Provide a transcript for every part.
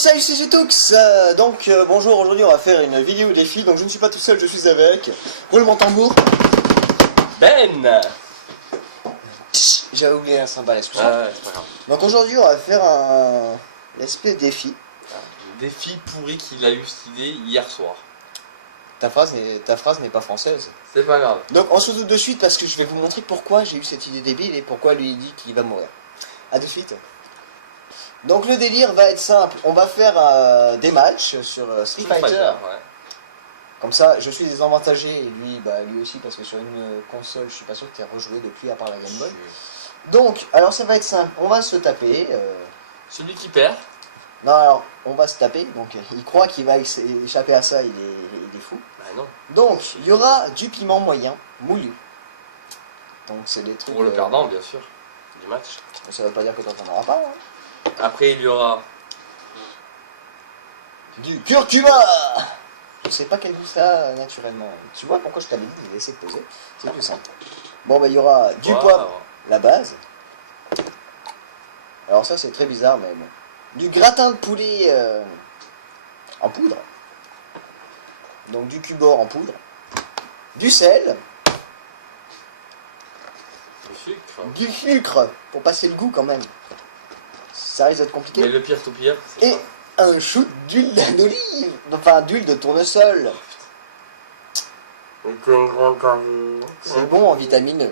salut c'est Tux. Bonjour, aujourd'hui on va faire une vidéo défi. Donc je ne suis pas tout seul, je suis avec roulement tambour Ben. J'avais oublié un cymbale, excuse-moi. Ah ouais, c'est pas grave. Donc aujourd'hui on va faire un espèce de défi. Défi pourri qu'il a eu cette idée hier soir. Ta phrase n'est pas française. C'est pas grave. Donc on se doute de suite parce que je vais vous montrer pourquoi j'ai eu cette idée débile et pourquoi lui il dit qu'il va mourir. A de suite. Donc le délire va être simple, on va faire des matchs sur Street Fighter. Ouais. Comme ça, je suis désavantagé et lui aussi parce que sur une console, je suis pas sûr que tu aies rejoué depuis à part la Game Boy. Donc, alors ça va être simple, on va se taper. Celui qui perd. Non, alors on va se taper. Donc il croit qu'il va échapper à ça, il est fou. Bah non. Donc il y aura du piment moyen moulu. Donc c'est des trucs. Pour le perdant, bien sûr, du match. Ça veut pas dire que toi t'en auras pas. Hein. Après, il y aura Du curcuma. Je sais pas quel goût ça a naturellement. Tu vois pourquoi je t'avais dit de laisser poser. C'est plus simple. Bon bah il y aura du poivre, la base. Alors ça c'est très bizarre mais bon. Du gratin de poulet en poudre. Donc du cubor en poudre. Du sel. du sucre. Du sucre pour passer le goût quand même. Ça risque d'être compliqué. Mais le pire tout pire, c'est Et un shoot d'huile d'olive. Enfin d'huile de tournesol. C'est bon en vitamine.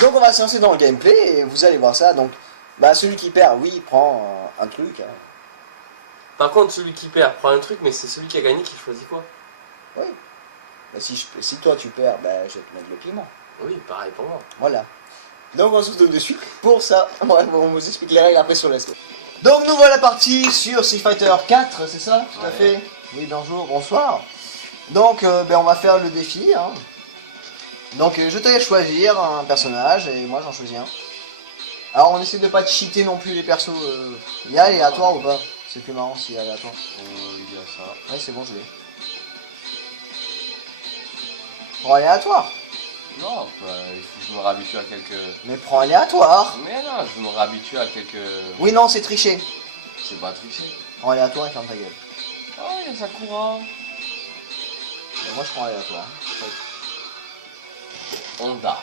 Donc on va se lancer dans le gameplay et vous allez voir ça. Donc bah celui qui perd, oui, il prend un truc. Hein. Par contre, celui qui perd prend un truc, mais c'est celui qui a gagné qui choisit quoi? Oui. Bah, si toi tu perds, bah, je vais te mettre le piment. Oui, pareil pour moi. Voilà. Donc on se retrouve dessus pour ça. Ouais, on vous explique les règles après sur l'esprit. Donc nous voilà partis sur Street Fighter 4, c'est ça? Tout à fait. Oui, bonjour, bonsoir. Donc on va faire le défi. Hein. Donc je te laisse choisir un personnage et moi j'en choisis un. Alors on essaie de pas cheater non plus les persos. Il y a aléatoire ou pas? C'est plus marrant s'il y a aléatoire. Il y a ça. Ouais c'est bon je l'ai. Prends aléatoire. Non, il faut que je me réhabitue à quelques... Mais prends aléatoire. Mais non, je me réhabitue à quelques... Oui non c'est tricher. C'est pas tricher. Prends aléatoire et ferme ta gueule. Oh, il y a Sakura. Mais moi je prends aléatoire. Honda.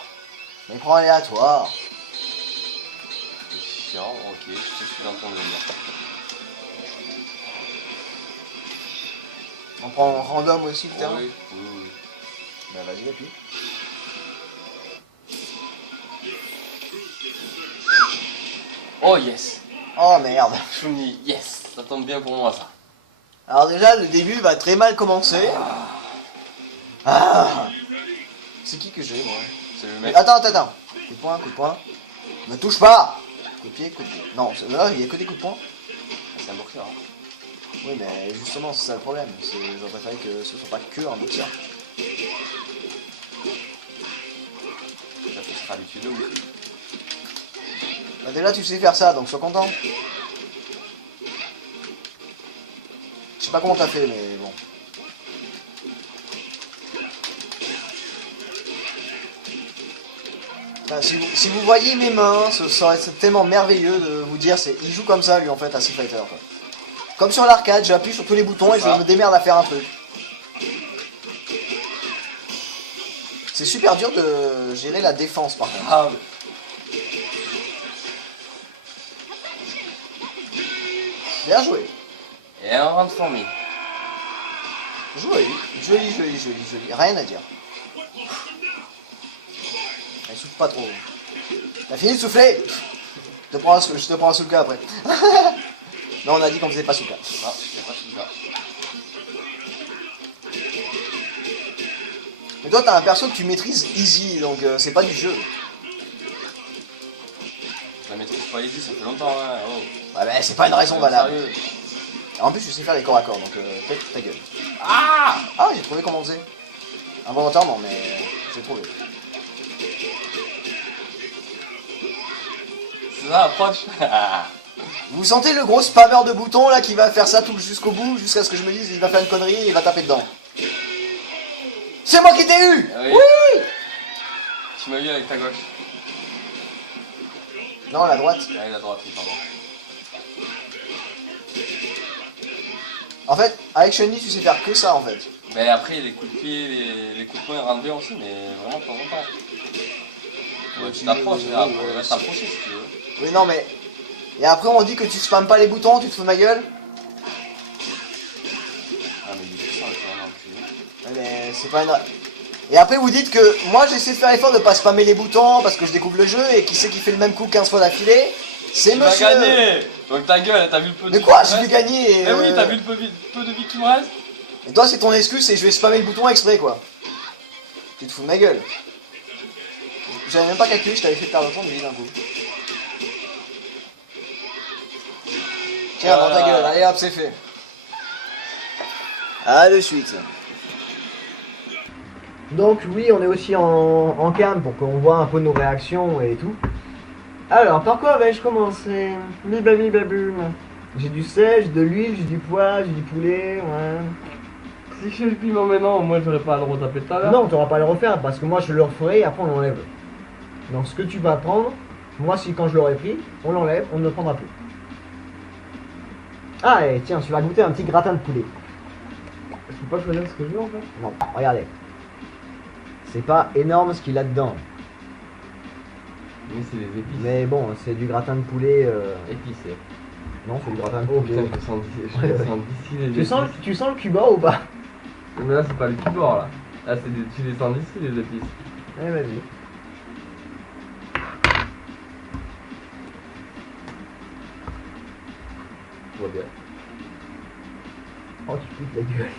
Mais prends aléatoire. C'est chiant, ok, je te suis dans ton délire. On prend random aussi putain. Oui, oui, oui. Bah vas-y appuie. Oh yes. Oh merde. Chun-Li, yes. Ça tombe bien pour moi ça. Alors déjà le début va très mal commencer. Ah. C'est qui que j'ai moi? C'est le mec. Attends. Coup de poing, coup de poing. Ne touche pas. Coup de pied, coup de pied. Non, là il y a que des coups de poing. C'est un boxeur. Hein. Oui mais justement c'est ça le problème. J'aurais préféré que ce soit pas que un boxeur. Ça fait se habituer de ouf. Bah déjà tu sais faire ça donc sois content. Je sais pas comment t'as fait mais bon. Enfin, si vous voyez mes mains, ce serait tellement merveilleux de vous dire, il joue comme ça lui en fait à Street Fighter. Quoi. Comme sur l'arcade, j'appuie sur tous les boutons et je me démerde à faire un truc. C'est super dur de gérer la défense par contre. Ah, Bien joué. et un round for me. Joli. Rien à dire. Elle souffle pas trop. T'as fini de souffler? Je te prends un Asuka après. Non, on a dit qu'on faisait pas Asuka. Non, c'est pas celui-là. Mais toi, t'as un perso que tu maîtrises easy, donc c'est pas du jeu. Je la maîtrise pas easy, ça fait longtemps, hein. Oh. Ouais, mais c'est pas une raison valable. Sérieux. En plus, je sais faire les corps à corps, donc fais ta gueule. Ah, Ah, j'ai trouvé comment on faisait. Involontairement, mais j'ai trouvé. c'est ça, approche. Vous sentez le gros spammer de boutons là qui va faire ça tout jusqu'au bout, jusqu'à ce que je me dise il va faire une connerie et il va taper dedans. C'est moi qui t'ai eu. Oui. Oui. Tu m'as eu avec ta gauche. Non, la droite. Ah, la droite, oui, pardon. En fait, avec Chun-Li, tu sais faire que ça en fait. Mais après, les coups de pied, les coups de poing rentrent bien aussi, mais vraiment de temps en temps. Ouais, tu t'approches, Oui, là, oui, on va oui. t'approcher si tu veux. Oui, non, mais. Et après, on dit que tu spammes pas les boutons, tu te fous de ma gueule. Ah, mais il est puissant, tu vois, non plus. Ouais, mais c'est pas une. Et après, vous dites que moi, j'essaie de faire l'effort de pas spammer les boutons parce que je découvre le jeu et qui c'est qui fait le même coup 15 fois d'affilée. C'est Tu vas monsieur. gagner. Donc ta gueule, t'as vu le peu de Mais vie quoi, qui je me vais reste gagner Eh oui, t'as vu le peu de vie qui me reste. Et toi, c'est ton excuse et je vais spammer le bouton exprès quoi. Tu te fous de ma gueule. J'avais même pas calculé, je t'avais fait perdre autant de vie d'un coup. Tiens, dans ta Voilà. gueule, allez hop, c'est fait. À de suite. Donc oui, on est aussi en cam pour qu'on voit un peu nos réactions et tout. Alors, par quoi vais-je commencer? Bibabibaboum. J'ai du sel, j'ai de l'huile, j'ai du pois, j'ai du poulet, ouais. Si je fais le piment maintenant, au moins j'aurais pas à le retaper tout à l'heure. Non, tu n'auras pas à le refaire parce que moi je le referai et après on l'enlève. Donc ce que tu vas prendre, moi si quand je l'aurai pris, on l'enlève, on ne le prendra plus. Ah et tiens, tu vas goûter un petit gratin de poulet. Je peux pas choisir ce que je veux en fait. Non, regardez. C'est pas énorme ce qu'il a dedans. Mais c'est des épices. Mais bon, c'est du gratin de poulet. Épicé. Non, c'est du gratin de Oh poulet. putain, je sens d'ici les épices. Tu sens le cuba ou pas? Mais là, c'est pas le keyboard là. Là, c'est des... tu les sens d'ici les épices. Allez, vas-y. Tout va bien. Oh, tu piques la gueule.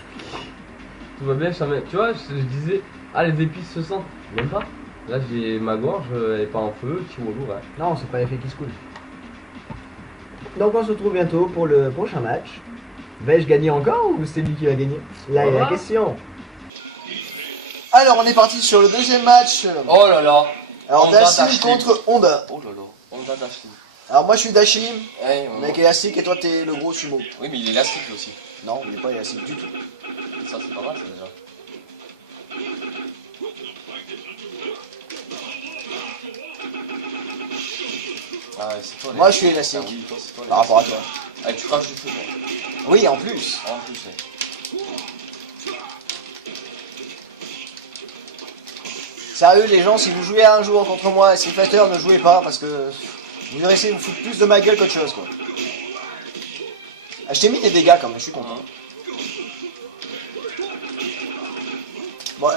Tout va bien, tu vois, je disais, ah les épices se sentent. Même pas. Là, j'ai ma gorge, elle est pas en feu, tu vois lourd. Non, c'est pas l'effet qui se coule. Donc on se retrouve bientôt pour le prochain match. Vais-je gagner encore ou c'est lui qui va gagner? Là est la question. Alors on est parti sur le deuxième match. Oh là là. Alors Honda Dashim Dashim. contre Honda. Oh là là. Honda Dashim. Alors moi je suis Dashim, Ouais, mec élastique et toi t'es le gros sumo. oui, mais il est élastique aussi. Non, il est pas élastique du tout. Ça, c'est pas mal ça déjà. Ah ouais, c'est toi. Moi je suis élastique. Ah oui, toi, c'est toi. Par rapport à toi. Ah, tu craches du feu, toi. Oui, en plus. En plus, ouais. Sérieux les gens, si vous jouez un jour contre moi et Street Fighter, ne jouez pas parce que vous risquez de vous foutre plus de ma gueule qu'autre chose quoi. Ah, je t'ai mis des dégâts quand même, je suis content. Bon,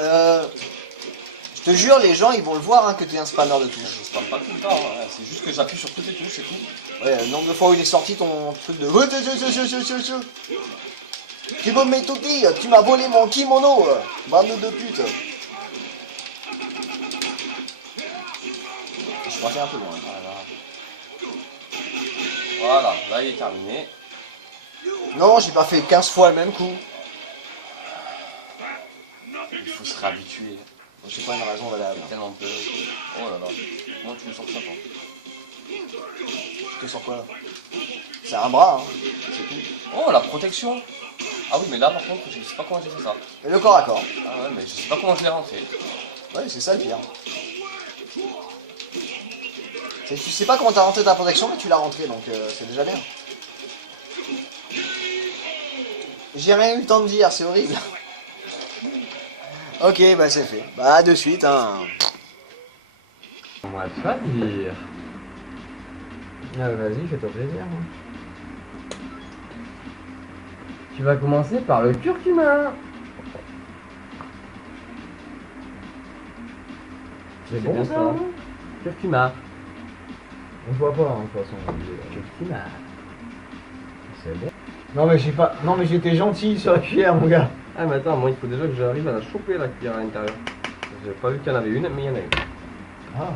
je te jure, les gens ils vont le voir hein, que t'es un spammer de touches. Je spamme pas tout le temps, hein. C'est juste que j'appuie sur toutes les touches, c'est tout. Ouais, le nombre de fois où il est sorti ton truc de. Tu me mets tout dit, tu m'as volé mon kimono, bande de pute. Je suis parti un peu loin. Voilà, là il est terminé. Non, j'ai pas fait 15 fois le même coup. Il faut se réhabituer. J'ai pas une raison valable. Tellement peu. Oh là là. Moi, tu me sors ça, toi. Je te sors quoi là? C'est un bras, hein. C'est tout. Oh, la protection. Ah oui, mais là, par contre, je sais pas comment j'ai fait ça. Et le corps à corps. Ah ouais, mais je sais pas comment je l'ai rentré. Ouais, c'est ça le pire. Tu sais pas comment t'as rentré ta protection, mais tu l'as rentré, donc c'est déjà bien. J'ai rien eu le temps de dire, c'est horrible. Ok, bah c'est fait. Bah de suite, hein. On va choisir. Ah, vas-y, fais-toi plaisir. Hein. Tu vas commencer par le curcuma. C'est bon ça hein. Curcuma. On voit pas, hein, de toute façon. Curcuma. C'est bien. Non mais j'ai pas. Non mais j'étais gentil sur la cuillère, mon gars. Ah, mais attends, moi, il faut déjà que j'arrive à la choper, la cuillère à l'intérieur. J'ai pas vu qu'il y en avait une, mais il y en a une. Ah.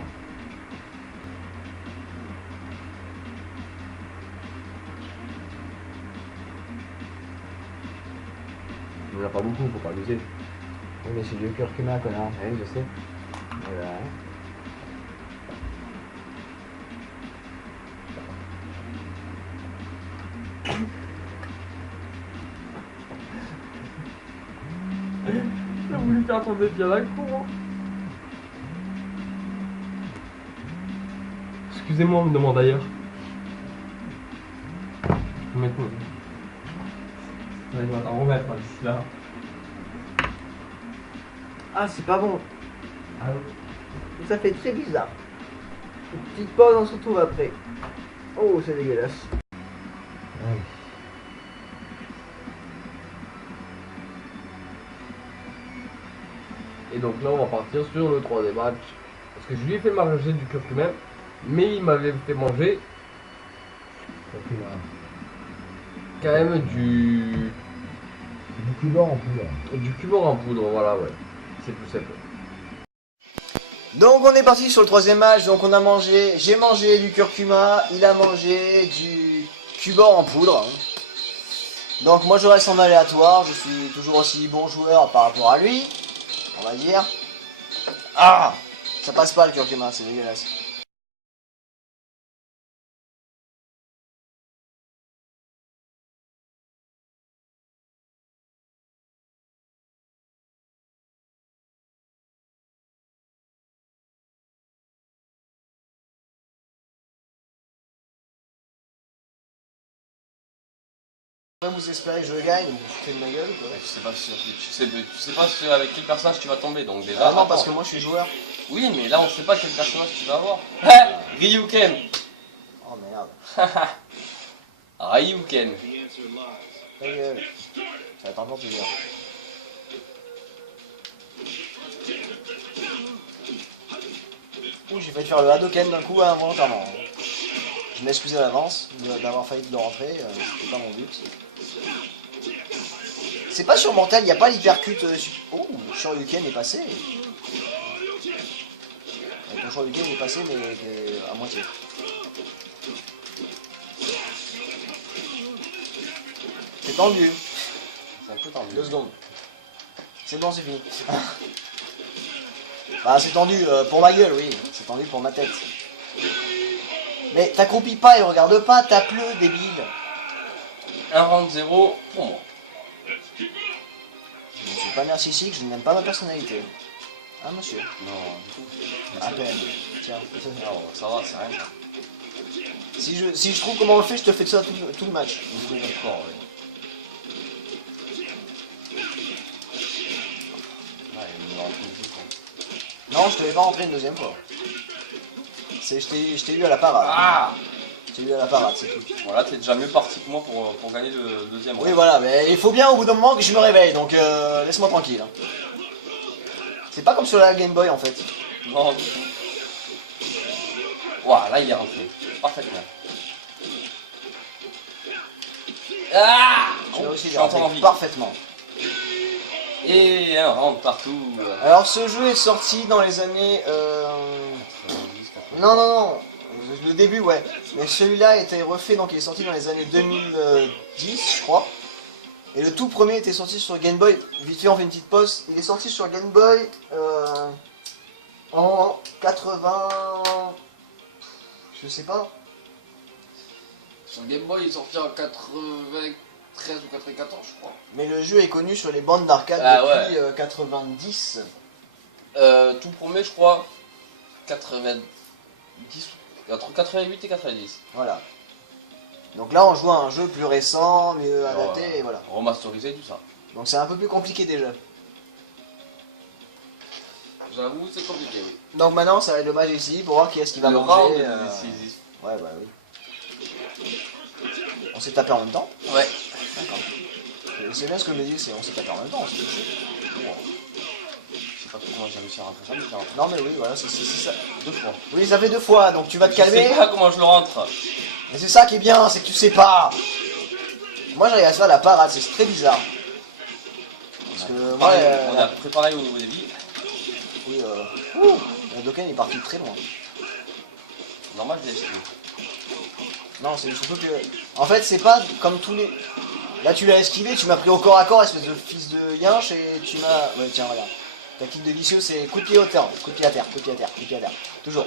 Il n'y en a pas beaucoup, faut pas abuser. Oui, mais c'est du curcuma, connard. Oui, je sais. Voilà. J'ai voulu faire tomber bien la cour. Excusez-moi, on me demande ailleurs. Je peux mettre Il va t'en remettre hein, d'ici là. Ah, c'est pas bon. Ah oui. Ça fait très bizarre. Une petite pause, on se retrouve après. Oh, c'est dégueulasse. Ouais. Et donc là, on va partir sur le troisième match. Parce que je lui ai fait manger du curcuma, mais il m'avait fait manger quand même du cuban en poudre. du cumin en poudre, voilà, ouais. C'est tout simple. Donc on est parti sur le troisième match, donc on a mangé, j'ai mangé du curcuma, il a mangé du cuban en poudre. Donc moi je reste en aléatoire, je suis toujours aussi bon joueur par rapport à lui, on va dire. Ah, ça passe pas le curcuma, c'est dégueulasse. Vous espérez que je gagne, vous foutez de ma gueule quoi. Tu sais pas tu sais pas avec quel personnage tu vas tomber, donc déjà. Ah non, parce que moi je suis joueur. Oui, mais là on sait pas quel personnage tu vas avoir. Ryuken. Oh merde. Ryuken. Ta gueule. Ça va être encore plus dur. Ouh, j'ai failli faire le Hadoken d'un coup involontairement. Je m'excuse à l'avance d'avoir failli le rentrer, c'était pas mon but. C'est pas sur mental, il n'y a pas l'hypercute. Oh, Shoryuken est passé. Ton Shoryuken est passé, mais à moitié. C'est tendu. C'est un peu tendu. 2 secondes. C'est bon, c'est fini. Bah, c'est tendu pour ma gueule, oui. C'est tendu pour ma tête. Mais t'accroupis pas et regarde pas, tape-le, débile. Un round 0 pour moi. Je ne suis pas narcissique, je n'aime pas ma personnalité. Ah, monsieur. Non, du tout. À peine. Tiens, Non, ça va, c'est rien. si je trouve comment on le fait, je te fais ça tout le match. D'accord, oui. Ouais, il me rentre une fois. Non, je te l'ai pas rentré une deuxième fois. Je t'ai eu à la parade. Ah! Je t'ai eu à la parade, c'est tout. Voilà, t'es déjà mieux parti que moi pour gagner le deuxième Oui, round. voilà, mais il faut bien au bout d'un moment que je me réveille, donc laisse-moi tranquille. Hein. C'est pas comme sur la Game Boy en fait. Non, du tout. Ouah, là il est rentré. Parfaitement. Ah! Tu as aussi Je suis encore en rentré vie. parfaitement. Et un round partout. Alors ce jeu est sorti dans les années... 90, 80. Non, le début ouais. Mais celui-là a été refait, donc il est sorti dans les années 2010 je crois. Et le tout premier était sorti sur Game Boy, vite fait on fait une petite pause, il est sorti sur Game Boy en 80... Je sais pas. Sur Game Boy il est sorti en 93 ou 94 je crois. Mais le jeu est connu sur les bandes d'arcade depuis 90. Tout premier je crois 90, entre 88 et 90. Voilà. Donc là on joue à un jeu plus récent, mieux adapté et voilà. Remasterisé tout ça. Donc c'est un peu plus compliqué déjà. J'avoue c'est compliqué oui. Donc maintenant ça va être le match ici pour voir qui est-ce qui va Le manger. round décisif. Ouais bah oui. On s'est tapé en même temps. Ouais. D'accord. C'est bien ce que je me dis, c'est on s'est tapé en même temps. C'est Je sais pas comment j'ai réussi à rentrer ça, mais j'ai rentré. Non mais oui voilà, c'est ça. 2 fois. Oui ça fait 2 fois, donc tu vas te calmer. Je sais pas comment je le rentre. Mais c'est ça qui est bien, c'est que tu sais pas. Moi j'arrive à faire la parade, c'est très bizarre. Parce que moi... On a préparé au niveau des billes. Oui le Dokken est parti très loin. Normal je l'ai esquivé. Non c'est surtout que... En fait c'est pas comme tous les... Là tu l'as esquivé, tu m'as pris au corps à corps, espèce de fils de yinche, et tu m'as... Ouais tiens regarde. Ta kick de vicieux c'est coup de pied au terre, coup de pied à terre, coup de pied à terre, coup de pied à terre. Toujours.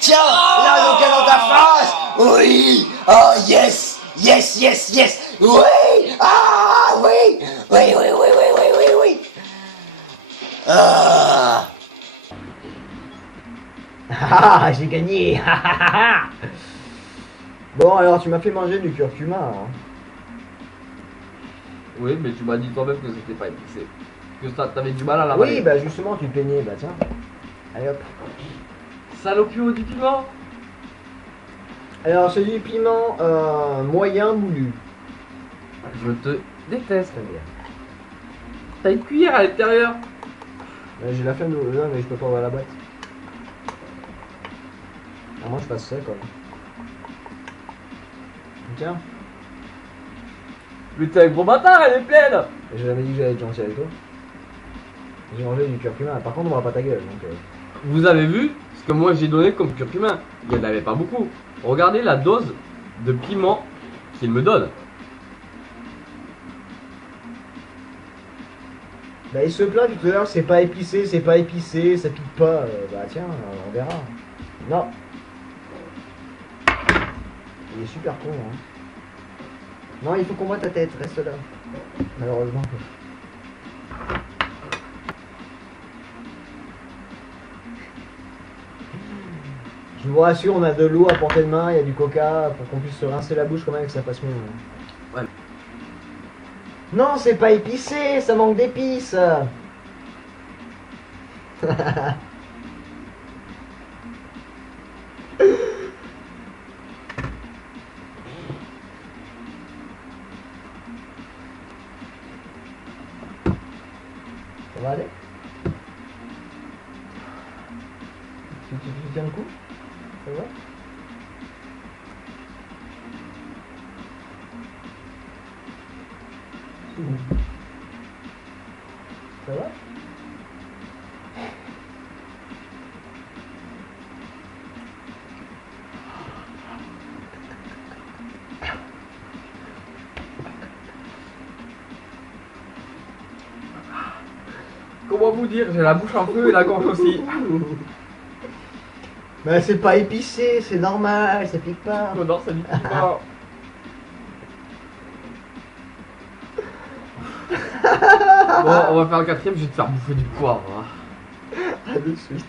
Tiens, là le Dokken dans ta face. Oui. Oh yes. Yes, yes, yes. Oui. Ah oui. Oui, oui, oui, oui, oui, oui, oui. Ah. Ah, j'ai gagné. Bon alors tu m'as fait manger du curcuma. Hein. Oui, mais tu m'as dit toi-même que c'était pas épicé. Que ça, t'avais du mal à l'avaler. Oui, bah justement, tu peignais, bah tiens. Allez hop. Salopio du piment. Alors, c'est du piment moyen moulu. Je te déteste. Très bien. T'as une cuillère à l'intérieur. J'ai la flemme de l'ouvrir, mais je peux pas ouvrir la boîte. Ah, moi, je passe ça, quoi. Tiens, Mais t'es un gros bâtard, elle est pleine. j'ai jamais dit que j'allais être gentil avec toi. J'ai mangé du curcuma. Par contre, on voit pas ta gueule, donc... Vous avez vu ce que moi j'ai donné comme curcuma. Il n'y en avait pas beaucoup. Regardez la dose de piment qu'il me donne. Bah, il se plaint tout à l'heure, c'est pas épicé, ça pique pas. Bah, tiens, on verra. Non. Il est super con, hein. Non, il faut qu'on voit ta tête, reste là. Malheureusement. Je vous rassure, on a de l'eau à portée de main, il y a du coca pour qu'on puisse se rincer la bouche quand même et que ça passe mieux. Ouais. Non, c'est pas épicé, ça manque d'épices. Ça va aller? Tu tiens le coup? Ça va? Ça va? Comment vous dire, j'ai la bouche en feu et la gorge aussi. Mais c'est pas épicé, c'est normal, ça pique pas. Oh non, ça dit pas. Bon, on va faire le quatrième, je vais te faire bouffer du poivre. Hein. À de suite.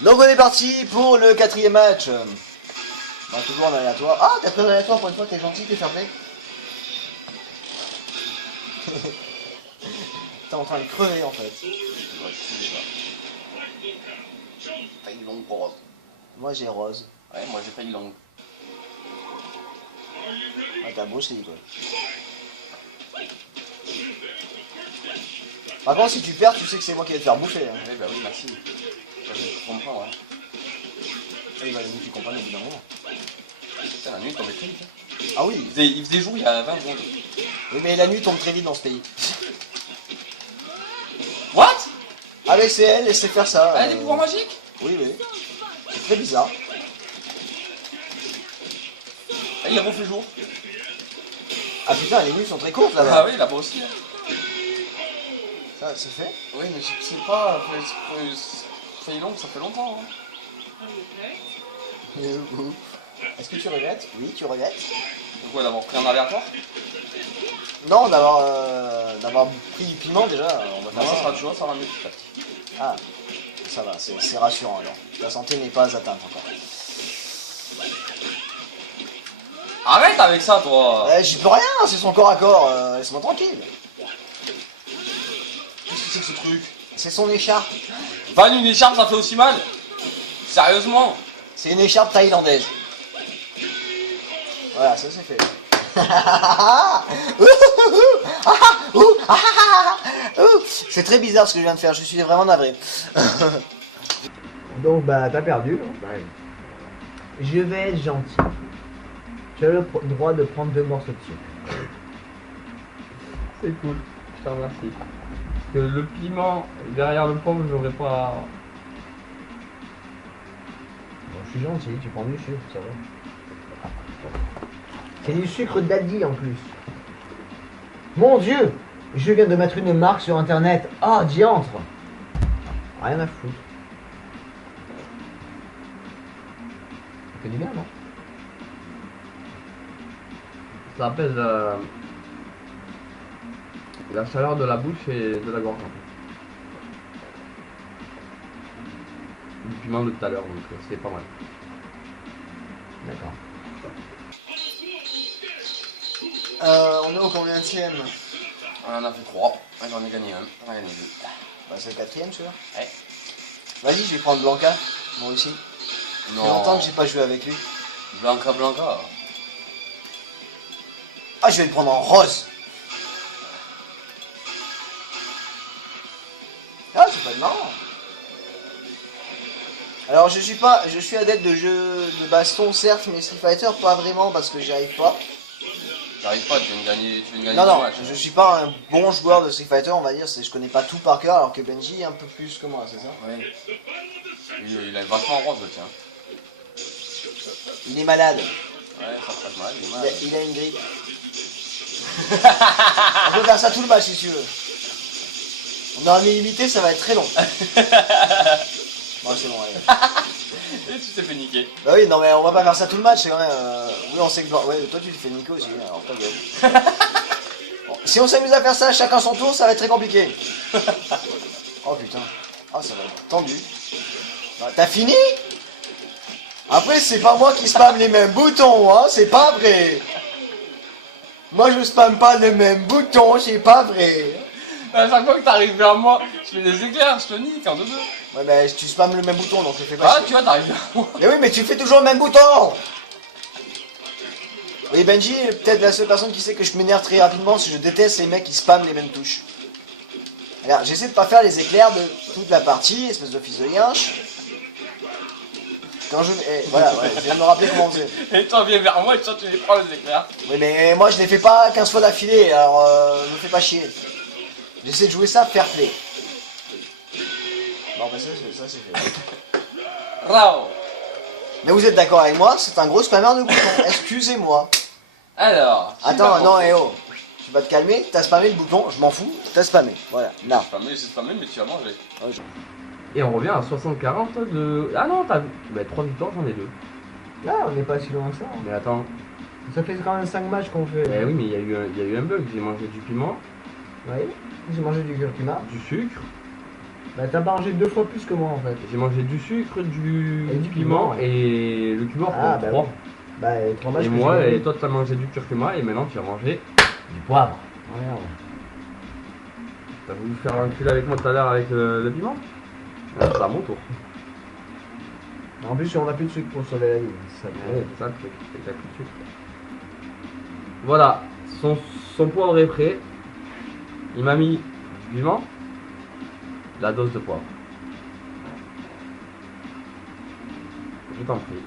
Donc on est parti pour le quatrième match. Bah, toujours en aléatoire. Ah, t'as pris en aléatoire pour une fois, t'es gentil, t'es fermé. T'es en train de crever en fait. T'as une longue rose. Moi j'ai rose. Ouais, moi j'ai pas une longue. Ah, t'as beau, c'est quoi. Par contre, si tu perds, tu sais que c'est moi qui vais te faire bouffer. Hein. Ouais, bah oui, merci. Je comprends, ouais. Et bah, nous, tu comprends au bout d'un moment. Putain, la nuit tombait très vite. Hein. Ah oui. Il faisait jour il y a 20 secondes. Oui, mais la nuit tombe très vite dans ce pays. What? Avec c'est elle, laissez faire ça. Ah, des pouvoirs magiques? Oui, oui. C'est très bizarre. Ah, il a refait jour. Ah putain, les nuits sont très courtes là-bas. Ah oui, là-bas aussi. Hein. Ça, c'est fait. Oui, mais je sais pas, fait long, ça fait longtemps. Hein. Est-ce que tu regrettes? Oui, tu regrettes. Pourquoi d'avoir pris un aléatoire? Non, d'avoir pris du piment déjà. On va Non, faire ça. tu vois, ça va mieux petit à petit. Ah, ça va, c'est rassurant alors. Ta santé n'est pas atteinte encore. Arrête avec ça, toi. J'y peux rien, c'est son corps à corps. Laisse-moi tranquille. Qu'est-ce que c'est que ce truc? C'est son écharpe. Van, une écharpe, ça fait aussi mal? Sérieusement? C'est une écharpe thaïlandaise. Voilà, ça c'est fait. C'est très bizarre ce que je viens de faire, je suis vraiment navré. Donc, bah, t'as perdu. Hein. Ouais. Je vais être gentil. Tu as le droit de prendre 2 morceaux de sucre. C'est cool, je te remercie. Parce que le piment derrière le pomme, j'aurais pas. Bon, je suis gentil, tu prends du sucre, ça va. C'est du sucre daddy en plus. Mon Dieu! Je viens de mettre une marque sur internet. Ah, diantre! Rien à foutre. Ça fait du bien, non? Ça apaise la chaleur de la bouche et de la gorge. Du piment de tout à l'heure, donc c'est pas mal. D'accord. On est au combienième? On en a fait 3. J'en ai gagné un. J'en ai gagné 2. Bah, c'est le quatrième celui-là. Ouais. Vas-y, je vais prendre Blanca, moi aussi. Ça fait longtemps que j'ai pas joué avec lui. Blanca, Blanca. Ah, je vais le prendre en rose. Ah, c'est pas marrant. Alors, je suis adepte de jeux de baston, certes, mais Street Fighter, pas vraiment, parce que j'y arrive pas. J'arrive pas, tu viens de gagner, Non, non, le match. je suis pas un bon joueur de Street Fighter, on va dire, je connais pas tout par cœur, alors que Benji est un peu plus que moi, c'est ça? Ouais. Il a vachement rose le tien. Il est malade, Ouais, ça passe mal, il est il a, mal. il a une grippe. On peut faire ça tout le match si tu veux. On aura illimité, ça va être très long. Bon, c'est bon, allez. Et tu t'es fait niquer. Bah oui, non mais on va pas faire ça tout le match, c'est quand même... Oui, on sait que... Ouais, toi tu te fais niquer aussi, alors ta gueule. Bon, si on s'amuse à faire ça chacun son tour, ça va être très compliqué. Oh putain. Ah, ça va être tendu. Bah, t'as fini? Après, c'est pas moi qui spamme les mêmes boutons, hein, c'est pas vrai. Moi, je spamme pas les mêmes boutons, c'est pas vrai. À chaque fois que t'arrives vers moi, je fais des éclairs, je te nique en 2-2. Ouais, mais tu spammes le même bouton, donc je fais pas Ah, chier. tu vois, t'arrives vers moi. Mais oui, mais tu fais toujours le même bouton. Oui, Benji est peut-être la seule personne qui sait que je m'énerve très rapidement si je déteste les mecs qui spamment les mêmes touches. Regarde, j'essaie de pas faire les éclairs de toute la partie, espèce de fils de yinche. Quand je... voilà, ouais, je viens de me rappeler comment on faisait. Et toi, viens vers moi et toi, tu les prends les éclairs. Oui, mais moi je les fais pas 15 fois d'affilée, alors me fais pas chier. J'essaie de jouer ça fair play. Bon, bah ça c'est fait. Bravo. Mais vous êtes d'accord avec moi, c'est un gros spammer de boutons, excusez-moi. Alors. Attends, non, oh. Tu vas te calmer, t'as spammé le bouton, je m'en fous, t'as spammé, voilà. Non. C'est spammé, mais tu vas manger. Et on revient à 60-40 de... Ah non, t'as... Bah 3 victoires, j'en ai 2. Là, on n'est pas si loin que ça. Mais attends. Ça fait quand même 5 matchs qu'on fait. Eh oui, mais il y a eu un bug. J'ai mangé du piment, Oui. J'ai mangé du curcuma. du sucre. Bah, t'as mangé 2 fois plus que moi en fait. J'ai mangé du sucre, du Et du piment piment. et le cube Ah, pour bah 3. oui. Bah, 3 matchs Et que moi, j'ai et toi, t'as mangé du curcuma et maintenant tu vas manger. du poivre. Regarde. T'as voulu faire un cul avec moi tout à l'heure avec le piment? Ah, c'est à mon tour. En plus, on a plus de sucre pour sauver la vie. Ça, Ouais, c'est ça le truc, c'est que t'as plus de sucre. Voilà, son poivre est prêt. Il m'a mis du piment, la dose de poivre. Je t'en prie.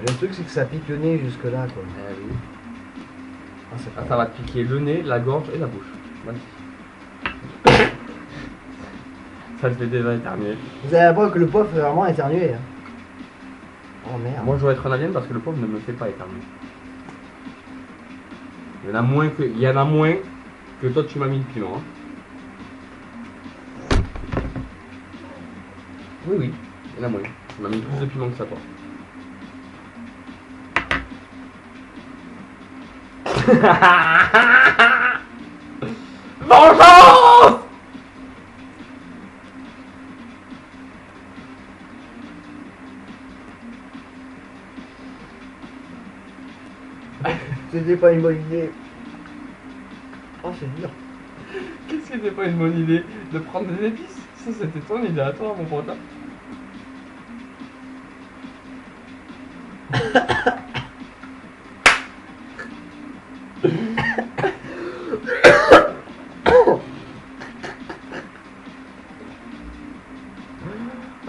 Le truc, c'est que ça pique le nez jusque là quoi. Eh oui. Ah, c'est Ah, pas ça va te piquer le nez, la gorge et la bouche. Vas-y. Ça te fait déjà éternuer. Vous avez appris que le poivre fait vraiment éternuer. Hein. Oh merde. Moi je dois être un alien parce que le pauvre ne me fait pas éternuer. Il y en a moins que toi tu m'as mis le piment. Hein. Oui, oui, il y en a moins. Tu m'as mis plus de piment que ça toi. Vengeance! C'était pas une bonne idée. Oh, c'est dur. Qu'est-ce que c'était pas une bonne idée de prendre des épices? Ça c'était ton idée à toi mon pote.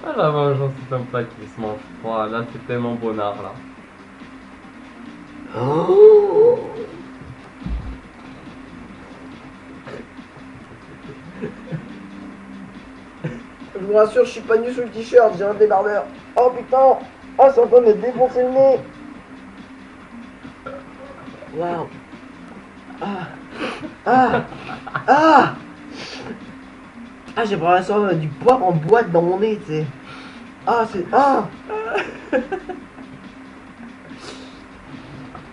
Ah la vengeance c'est un plat qui se mange froid, là c'est tellement bonnard là. Oh. Je vous rassure, je suis pas nu sous le t-shirt, j'ai un débardeur. Oh putain. Oh, c'est en train de me défoncer le nez. Waouh. Ah. Ah. Ah. Ah, j'ai l'impression du poivre en boîte dans mon nez, tu sais. Ah, c'est... Ah.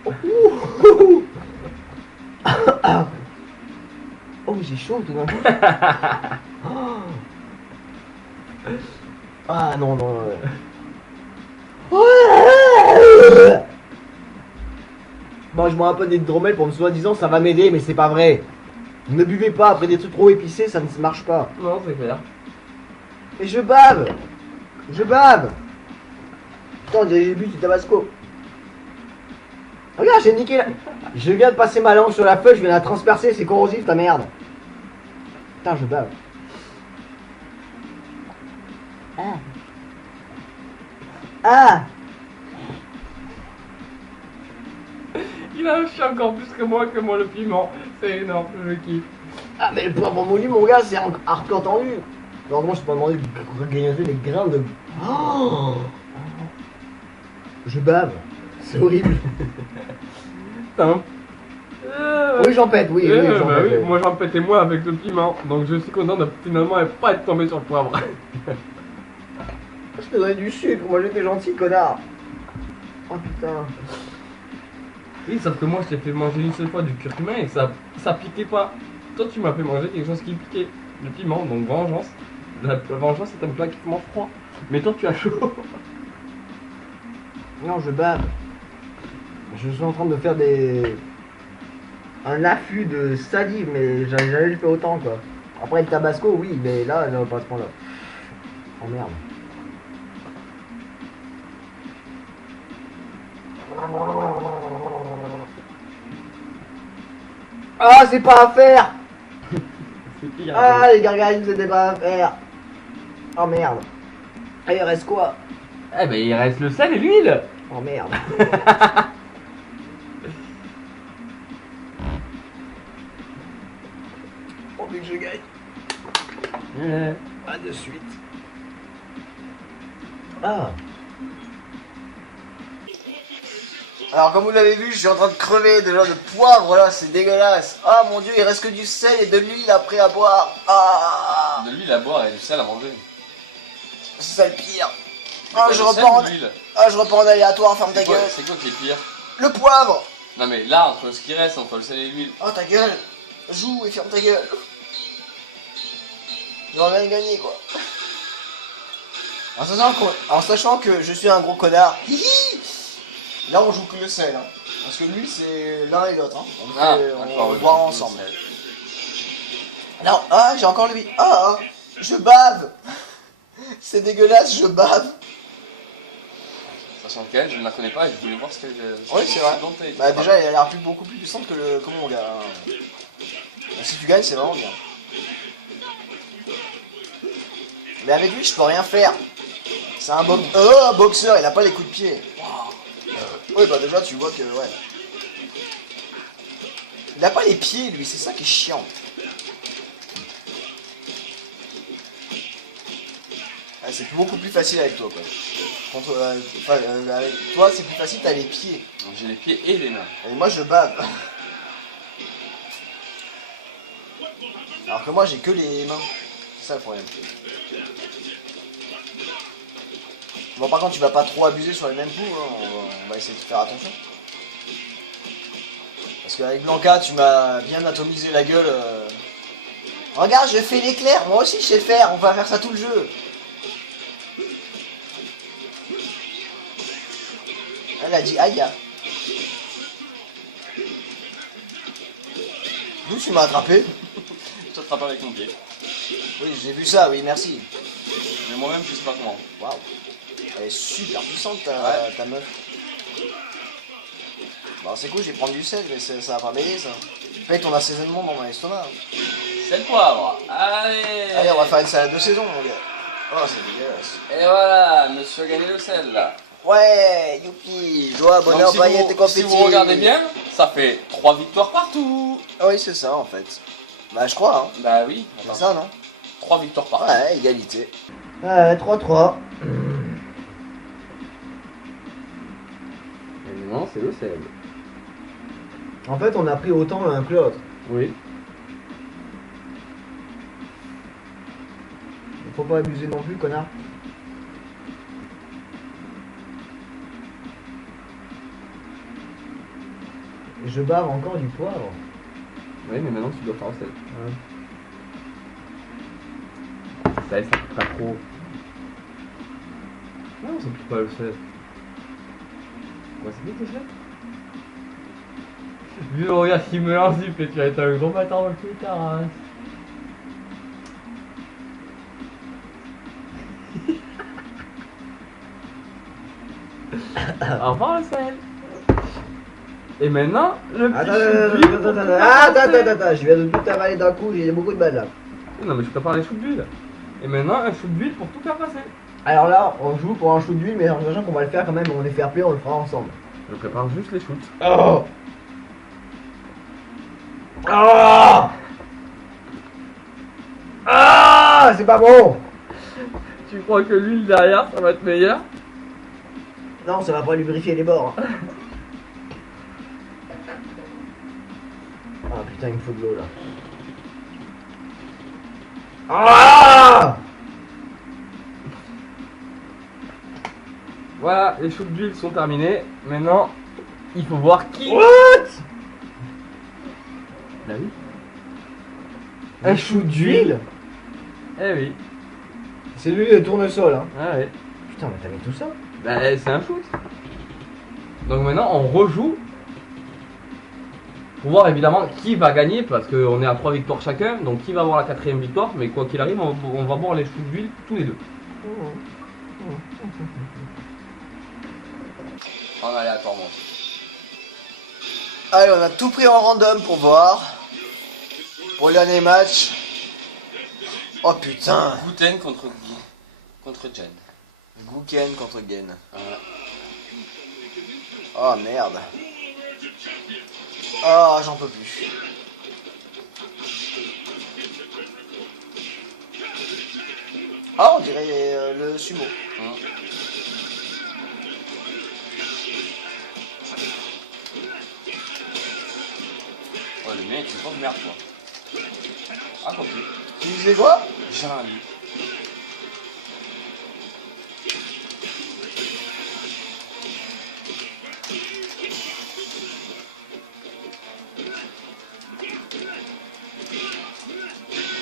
Ouh. Oh, j'ai chaud tout d'un coup. Ah non, non. Bon, je bois un peu d'hydromel pour me soi-disant ça va m'aider, mais c'est pas vrai. Ne buvez pas après des trucs trop épicés, ça ne marche pas. Non, c'est clair. Et je bave. Je bave. Putain, on dirait que j'ai bu du tabasco. Regarde, j'ai niqué la... Je viens de passer ma langue sur la feuille, je viens de la transpercer, c'est corrosif ta merde. Putain, je bave. Ah. Ah. Il a un chien encore plus que moi le piment. C'est énorme, je kiffe. Ah, mais le poivre moulu, mon gars, c'est hardcore tendu. Normalement, je peux pas demander de grignoter les grains de... Oh. Je bave. C'est horrible. Putain. Oui, j'en pète, oui, oui, j'en bah pète. oui, moi j'en pétais moins avec le piment. Donc je suis content de finalement pas être tombé sur le poivre. Je te donnais du sucre, moi j'étais gentil, connard. Oh putain. Oui, sauf que moi je t'ai fait manger une seule fois du curcuma et ça piquait pas. Toi tu m'as fait manger quelque chose qui piquait. Le piment, donc vengeance. La vengeance c'est un plat qui mange froid. Mais toi tu as chaud. Non, je bave. Je suis en train de faire un affût de salive, mais j'avais jamais fait autant quoi. Après le tabasco, oui, mais là, non, pas à ce point-là. Oh merde. Ah, c'est pas à faire. C'est pire. Ah, les gargarides, c'était pas à faire. Oh merde. Et il reste quoi? Eh ben il reste le sel et l'huile. Oh merde. Oh, mais que je gagne. Pas de suite. Ah. Alors comme vous l'avez vu, je suis en train de crever déjà de poivre là, c'est dégueulasse. Ah mon dieu, il reste que du sel et de l'huile après à boire. Ah, De l'huile à boire et du sel à manger. c'est ça le pire. Ah, Ouais, je le sel repars ou en... l'huile ah, je repars en aléatoire, ferme ta C'est quoi, gueule. c'est quoi qui est pire? Le poivre. Non mais là, entre ce qui reste, entre le sel et l'huile. Oh ta gueule. Joue et ferme ta gueule. J'aurais bien gagné quoi. En sachant que je suis un gros connard. Hihi. Là on joue que le sel. Hein. Parce que l'huile c'est l'un et l'autre. Hein. On ouais, boit le ensemble. sel. Non, ah j'ai encore l'huile. Ah, je bave. C'est dégueulasse, je bave. Sachant qu'elle, je ne la connais pas et je voulais voir ce qu'elle. Oui, c'est vrai. dont elle était Bah capable. déjà elle a l'air beaucoup plus puissante que le... Comment on gars. Si tu gagnes c'est vraiment bien. Mais avec lui je peux rien faire. C'est un boxeur, il a pas les coups de pied. Oui bah déjà tu vois que ouais. Il a pas les pieds lui, c'est ça qui est chiant. Ah, c'est beaucoup plus facile avec toi quoi. Avec toi c'est plus facile, t'as les pieds. Donc, j'ai les pieds et les mains. Et moi je bave. Alors que moi j'ai que les mains. C'est ça le problème. Bon par contre tu vas pas trop abuser sur les mêmes coups, hein. On va essayer de faire attention. Parce qu'avec Blanca tu m'as bien atomisé la gueule. Regarde je fais l'éclair, moi aussi je sais le faire, on va faire ça tout le jeu. Elle a dit aïe. D'où tu m'as attrapé? Je t'attrape avec mon pied. Oui j'ai vu ça, oui merci. Mais moi-même, je sais pas comment. Waouh. Elle est super puissante ta meuf. Bon c'est cool, je vais prendre du sel, mais ça va pas m'aider ça. Paye ton assaisonnement dans mon estomac. C'est le poivre. Allez. Allez, on va faire une salade de saison mon gars. Oh c'est dégueulasse. Et voilà, monsieur a gagné le sel là. Ouais, youpi, joie, bonheur, Donc, paillettes et si confettis. vous regardez bien, ça fait 3 victoires partout. Ah oui c'est ça en fait. Bah je crois hein. Bah oui, C'est ça non? 3 victoires partout. Ouais, égalité. 3-3. Non, c'est le sel. En fait, on a pris autant l'un que l'autre. Oui. Faut pas abuser non plus, connard. Je bave encore du poivre. Oui, mais maintenant tu dois faire le sel. Ça pique pas trop. Non, ça pique pas le sel. Quoi, c'est pique le sel? Vu le regard qui me lance, il fait tu vas être un gros bâtard dans le pétard. Au revoir le sel. Et maintenant, le petit chou d'huile. Attends, je viens de tout avaler d'un coup, j'ai beaucoup de mal là. Non mais je prépare les choux d'huile. Et maintenant, un chou d'huile pour tout faire passer. Alors là, on joue pour un shoot d'huile, mais en sachant qu'on va le faire quand même, on est fair play, on le fera ensemble. Je prépare juste les shoots. Oh Ah Ah C'est pas bon. Tu crois que l'huile derrière, ça va être meilleur? Non, ça va pas lubrifier les bords. Ah putain, il me faut de l'eau là. Ah Voilà, les shoots d'huile sont terminés. Maintenant, il faut voir qui... What Bah oui. Un shoot d'huile? Eh oui. C'est lui le tournesol hein. Ah ouais. Putain, mais t'as mis tout ça? Bah c'est un shoot. Donc maintenant, on rejoue. Pour voir évidemment qui va gagner, parce qu'on est à 3 victoires chacun. Donc qui va avoir la 4ème victoire. Mais quoi qu'il arrive, on va boire les shoots d'huile tous les deux. En aléatoirement. Allez, on a tout pris en random pour voir. Pour le dernier match. Oh putain. Guten contre Jen. Gouken contre Gen. Ouais. Oh merde. Oh, j'en peux plus. Ah, on dirait le sumo. Ouais, le mien, c'est pas de merde, quoi. Ah, quoi plus. Tu disais quoi? J'ai rien dit.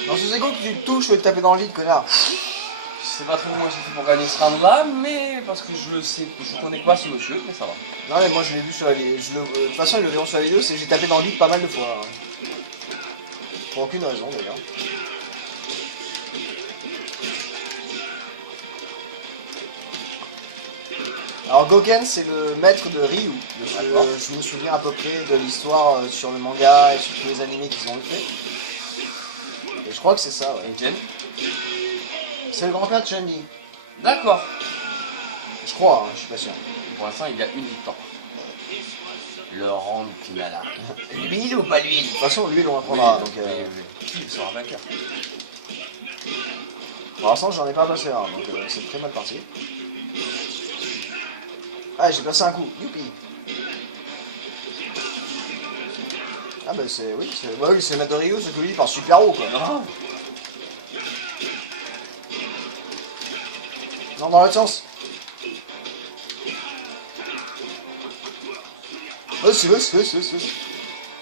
Non, c'est con que tu te touches ou te taper dans le vide, connard. Je sais pas trop comment j'ai fait pour gagner ce round-là, mais parce que je le sais, je connais pas ce monsieur, mais ça va. Non, mais moi je l'ai vu sur la vidéo. De toute façon, ils le verront sur la vidéo, c'est que j'ai tapé dans le vide pas mal de fois. Hein. Pour aucune raison d'ailleurs. Alors Goken c'est le maître de Ryu, de ce que je me souviens à peu près de l'histoire sur le manga et sur tous les animés qu'ils ont fait. Et je crois que c'est ça, ouais. Et Jen? C'est le grand-père de Chun-Li. D'accord. Je crois, hein, je suis pas sûr. Pour l'instant, il y a une victoire. Le round final. L'huile ou pas l'huile? De toute façon, l'huile on apprendra. Donc, Qui sera vainqueur? pour l'instant, j'en ai pas passé un, donc c'est très mal parti. Ah, j'ai passé un coup. Youpi. Ah bah c'est... Oui, c'est... Bah, oui, c'est le maître de Ryu, ce que lui il part super haut, quoi. Non. Non, dans l'autre sens.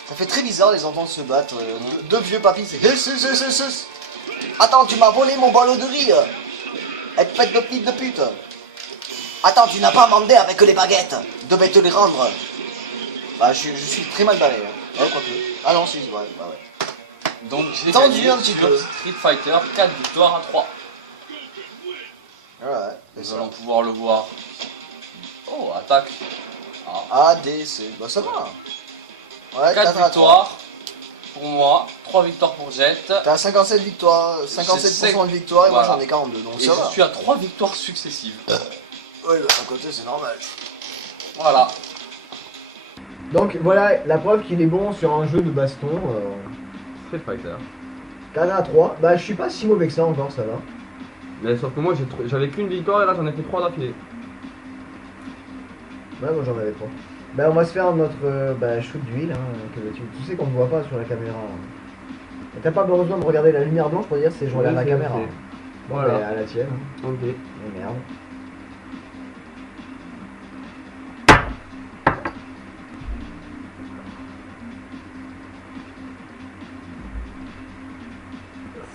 Ça fait très bizarre les entendre se battre. Deux vieux papis, c'est... Attends, tu m'as volé mon ballon de riz. Être pète de pute de pute. Attends, tu n'as pas mandé avec les baguettes. Devais te les rendre. Bah, je suis très mal barré. Hein. Ouais, quoique. Ah non, si, ouais, bah ouais. Donc j'ai Tendu gagné un petit sur peu. Street Fighter, 4 victoires à 3. Ouais, c'est Nous ça. allons pouvoir le voir. Oh, attaque. Ah. A, D, C. Bah, ça va. Ouais, 4 4 à 3. victoires pour moi, 3 victoires pour Jet. T'as 57 victoires, 57% de victoires et Voilà. moi j'en ai 42, donc Et ça je va. suis à 3 victoires successives. Ouais, bah, à côté c'est normal. Voilà. Donc voilà la preuve qu'il est bon sur un jeu de baston. Street Fighter. 4 à 3. Bah je suis pas si mauvais que ça encore, ça va. Mais sauf que moi j'avais qu'une victoire et là j'en ai fait 3 d'affilée. Ouais, moi j'en avais 3. Bah on va se faire notre shoot d'huile. Hein, que tu sais qu'on ne voit pas sur la caméra. Hein. Et t'as pas besoin de regarder la lumière blanche pour dire c'est je regarde la caméra. ok. Hein. Bon, Voilà. bah, à la tienne. Hein. Ok. Oh, merde.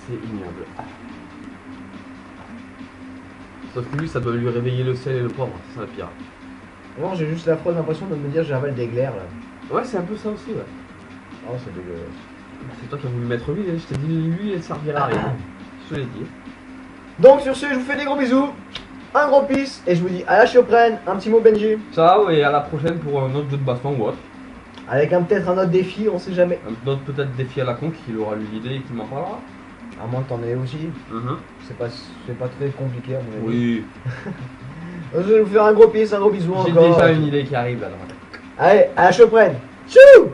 C'est ignoble. Sauf que lui ça doit lui réveiller le sel et le poivre, c'est ça le pire. Non, j'ai juste l'affreuse impression de me dire j'avale des glaires là. Ouais, c'est un peu ça aussi, ouais. Oh, c'est dégueulasse. C'est toi qui as voulu mettre lui, je t'ai dit lui, il servira à rien. Je te l'ai dit. Donc sur ce, je vous fais des gros bisous. Un gros peace. Et je vous dis à la Chioprène. Un petit mot Benji. Ciao et à la prochaine pour un autre jeu de baston ou autre. Avec peut-être un autre défi, on sait jamais. Un autre peut-être défi à la con qui aura eu l'idée et qui m'en parlera. À moins que t'en aies aussi. C'est pas très compliqué à mon avis. Oui. Je vais vous faire un gros peace, un gros bisou J'ai encore. déjà une idée qui arrive alors. Allez, à la Chioprène. Tchou.